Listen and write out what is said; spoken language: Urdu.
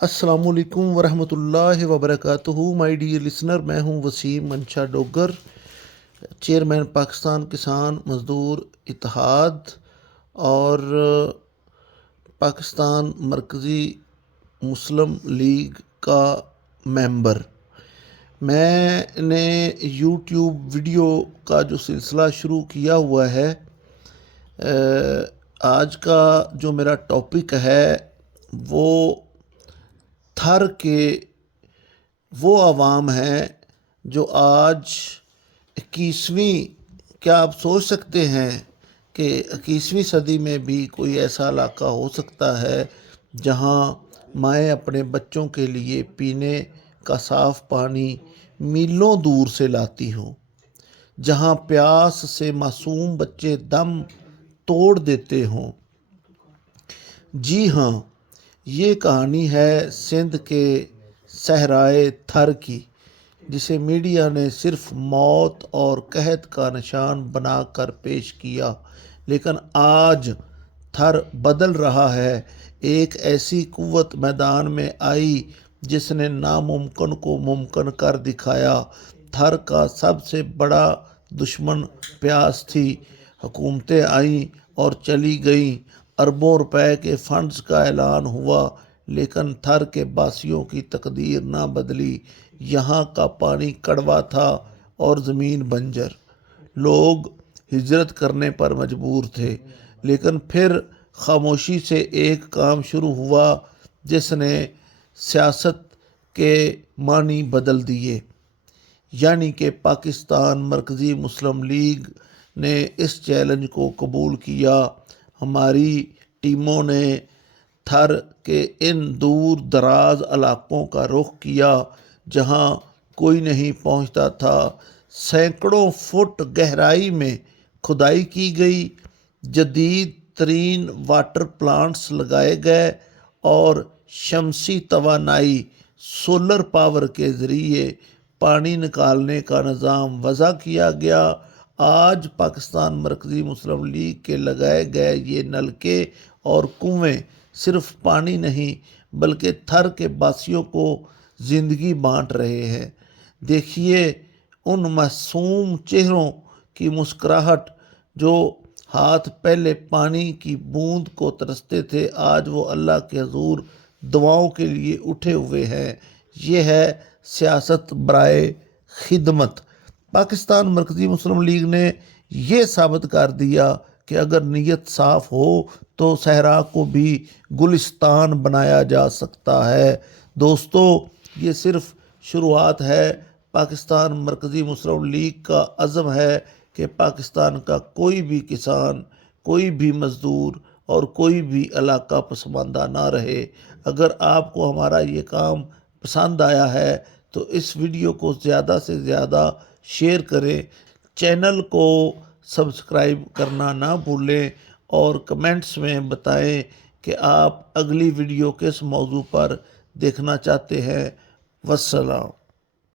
السلام علیکم ورحمۃ اللہ وبرکاتہ مائی ڈیئر لسنر، میں ہوں وسیم منشا ڈوگر، چیئرمین پاکستان کسان مزدور اتحاد اور پاکستان مرکزی مسلم لیگ کا ممبر۔ میں نے یوٹیوب ویڈیو کا جو سلسلہ شروع کیا ہوا ہے، آج کا جو میرا ٹاپک ہے وہ تھر کے وہ عوام ہیں جو آج 21ویں، کیا آپ سوچ سکتے ہیں کہ 21ویں صدی میں بھی کوئی ایسا علاقہ ہو سکتا ہے جہاں مائیں اپنے بچوں کے لیے پینے کا صاف پانی میلوں دور سے لاتی ہوں، جہاں پیاس سے معصوم بچے دم توڑ دیتے ہوں؟ جی ہاں، یہ کہانی ہے سندھ کے صحرائے تھر کی، جسے میڈیا نے صرف موت اور قحط کا نشان بنا کر پیش کیا، لیکن آج تھر بدل رہا ہے۔ ایک ایسی قوت میدان میں آئی جس نے ناممکن کو ممکن کر دکھایا۔ تھر کا سب سے بڑا دشمن پیاس تھی۔ حکومتیں آئیں اور چلی گئیں، اربوں روپے کے فنڈز کا اعلان ہوا، لیکن تھر کے باسیوں کی تقدیر نہ بدلی۔ یہاں کا پانی کڑوا تھا اور زمین بنجر۔ لوگ ہجرت کرنے پر مجبور تھے، لیکن پھر خاموشی سے ایک کام شروع ہوا جس نے سیاست کے معنی بدل دیے، یعنی کہ پاکستان مرکزی مسلم لیگ نے اس چیلنج کو قبول کیا۔ ہماری ٹیموں نے تھر کے ان دور دراز علاقوں کا رخ کیا جہاں کوئی نہیں پہنچتا تھا۔ سینکڑوں فٹ گہرائی میں کھدائی کی گئی، جدید ترین واٹر پلانٹس لگائے گئے اور شمسی توانائی سولر پاور کے ذریعے پانی نکالنے کا نظام وضع کیا گیا۔ آج پاکستان مرکزی مسلم لیگ کے لگائے گئے یہ نلکے اور کنویں صرف پانی نہیں بلکہ تھر کے باسیوں کو زندگی بانٹ رہے ہیں۔ دیکھیے ان معصوم چہروں کی مسکراہٹ جو ہاتھ پہلے پانی کی بوند کو ترستے تھے، آج وہ اللہ کے حضور دعاؤں کے لیے اٹھے ہوئے ہیں۔ یہ ہے سیاست برائے خدمت۔ پاکستان مرکزی مسلم لیگ نے یہ ثابت کر دیا کہ اگر نیت صاف ہو تو صحرا کو بھی گلستان بنایا جا سکتا ہے۔ دوستو، یہ صرف شروعات ہے۔ پاکستان مرکزی مسلم لیگ کا عزم ہے کہ پاکستان کا کوئی بھی کسان، کوئی بھی مزدور اور کوئی بھی علاقہ پسماندہ نہ رہے۔ اگر آپ کو ہمارا یہ کام پسند آیا ہے تو اس ویڈیو کو زیادہ سے زیادہ شیئر کریں، چینل کو سبسکرائب کرنا نہ بھولیں اور کمنٹس میں بتائیں کہ آپ اگلی ویڈیو کس موضوع پر دیکھنا چاہتے ہیں۔ والسلام۔